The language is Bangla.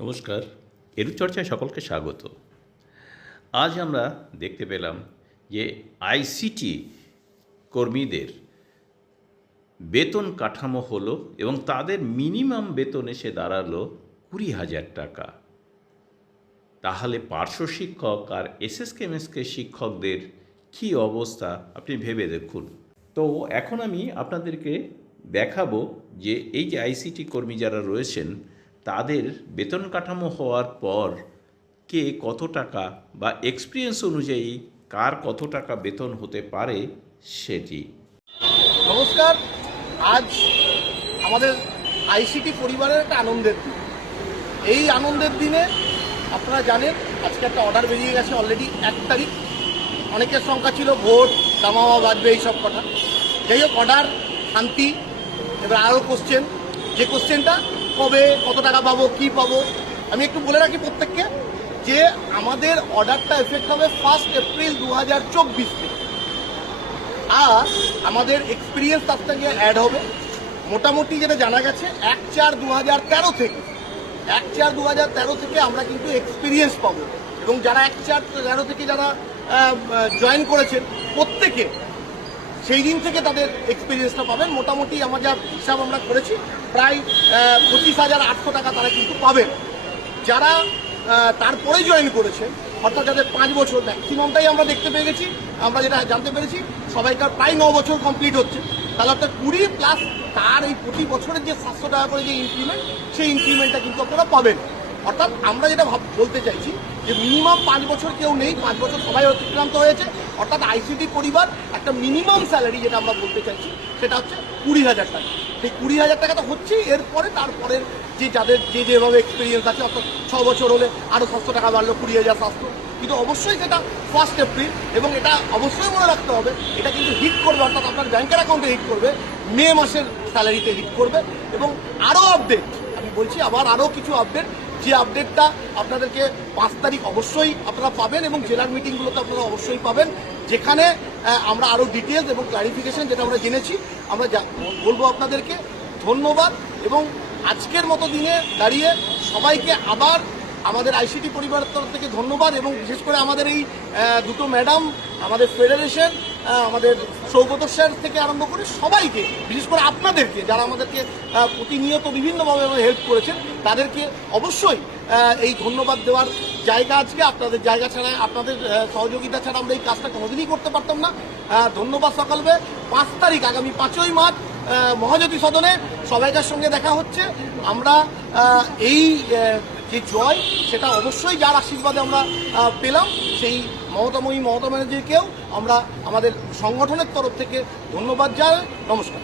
নমস্কার। এরু চর্চায় সকলকে স্বাগত। আজ আমরা দেখতে পেলাম যে আইসিটি কর্মীদের বেতন কাঠামো হলো এবং তাদের মিনিমাম বেতন এসে দাঁড়াল কুড়ি হাজার টাকা। তাহলে পার্শ্ব শিক্ষক আর এসএসকে এমএসকে শিক্ষকদের কী অবস্থা আপনি ভেবে দেখুন। তো এখন আমি আপনাদেরকে দেখাবো যে এই যে আইসিটি কর্মী যারা রয়েছেন তাদের বেতন কাঠামো হওয়ার পর কে কত টাকা বা এক্সপিরিয়েন্স অনুযায়ী কার কত টাকা বেতন হতে পারে সেটি। নমস্কার, আজ আমাদের আইসিটি পরিবারের একটা আনন্দের দিন। এই আনন্দের দিনে আপনারা জানেন, আজকে একটা অর্ডার বেরিয়ে গেছে অলরেডি এক তারিখ। অনেকের সংখ্যা ছিল ভোট দামামা বাজবে, এইসব কথা। যাই হোক অর্ডার শান্তি। এবার আরও কোশ্চেন যে কোশ্চেনটা কবে, কত টাকা পাবো, কি পাবো, আমি একটু বলে রাখি প্রত্যেককে যে আমাদের অর্ডারটা এফেক্ট হবে ফার্স্ট এপ্রিল দু হাজার চব্বিশ থেকে আর আমাদের এক্সপিরিয়েন্স তার সঙ্গে অ্যাড হবে। মোটামুটি যেটা জানা গেছে, এক চার দু হাজার তেরো থেকে, এক চার দু হাজার তেরো থেকে আমরা কিন্তু এক্সপিরিয়েন্স পাবো। এবং যারা এক চার তেরো থেকে যারা জয়েন করেছেন, প্রত্যেকে সেই দিন থেকে তাদের এক্সপিরিয়েন্সটা পাবেন। মোটামুটি আমার যা হিসাব আমরা করেছি, প্রায় পঁচিশ হাজার আটশো টাকা তারা কিন্তু পাবেন। যারা তারপরে জয়েন করেছে, অর্থাৎ যাদের পাঁচ বছর ম্যাক্সিমামটাই আমরা দেখতে পেয়ে গেছি, আমরা যেটা জানতে পেরেছি, সবাইকার প্রায় ন বছর কমপ্লিট হচ্ছে। তাহলে অর্থাৎ কুড়ি প্লাস তার এই প্রতি বছরের যে সাতশো টাকা করে যে ইনক্রিমেন্ট সেই ইনক্রিমেন্টটা কিন্তু আপনারা পাবেন। অর্থাৎ আমরা যেটা বলতে চাইছি যে মিনিমাম পাঁচ বছর কেউ নেই, পাঁচ বছর সবাই অতিক্রান্ত হয়েছে। অর্থাৎ আইসিটি পরিবার একটা মিনিমাম স্যালারি যেটা আমরা বলতে চাইছি, সেটা হচ্ছে কুড়ি হাজার টাকা। সেই কুড়ি হাজার টাকা তো হচ্ছেই, এরপরে তারপরের যে যাদের যে যেভাবে এক্সপিরিয়েন্স আছে, অর্থাৎ ছ বছর হলে আরও সাতশো টাকা বাড়লো, কুড়ি হাজার, সাতশো। কিন্তু অবশ্যই সেটা ফার্স্ট এপ্রিল এবং এটা অবশ্যই মনে রাখতে হবে, এটা কিন্তু হিট করবে, অর্থাৎ আপনার ব্যাংকের অ্যাকাউন্টে হিট করবে, মে মাসের স্যালারিতে হিট করবে, এবং আরও আপডেট আমি বলছি আবার আরও কিছু আপডেট যে আপডেটটা আপনাদেরকে পাঁচ তারিখ অবশ্যই আপনারা পাবেন এবং জেলার মিটিংগুলোতে আপনারা অবশ্যই পাবেন, যেখানে আমরা আরও ডিটেলস এবং ক্লারিফিকেশন যেটা আমরা জেনেছি, আমরা বলব আপনাদেরকে। ধন্যবাদ এবং আজকের মতো দিনে দাঁড়িয়ে সবাইকে আবার আমাদের আইসিটি পরিবারের তরফ থেকে ধন্যবাদ এবং বিশেষ করে আমাদের এই দুটো ম্যাডাম, আমাদের ফেডারেশন আমাদের সৌগত স্যার থেকে আরম্ভ করে সবাইকে, বিশেষ করে আপনাদেরকে যারা আমাদেরকে প্রতিনিয়ত বিভিন্নভাবে হেল্প করেছেন, তাদেরকে অবশ্যই এই ধন্যবাদ দেওয়ার জায়গা আজকে, আপনাদের জায়গা ছাড়া, আপনাদের সহযোগিতা ছাড়া আমরা এই কাজটা কোনোদিনই করতে পারতাম না। ধন্যবাদ সকালবে। পাঁচ তারিখ, আগামী পাঁচই মার্চ মহাজ্যোতি সদনে সবাইকার সঙ্গে দেখা হচ্ছে। আমরা এই যে জয়, সেটা অবশ্যই যার আশীর্বাদে আমরা পেলাম, সেই মমতাময়ী মমতা ব্যানার্জিকেও আমরা আমাদের সংগঠনের তরফ থেকে ধন্যবাদ জানাই। নমস্কার।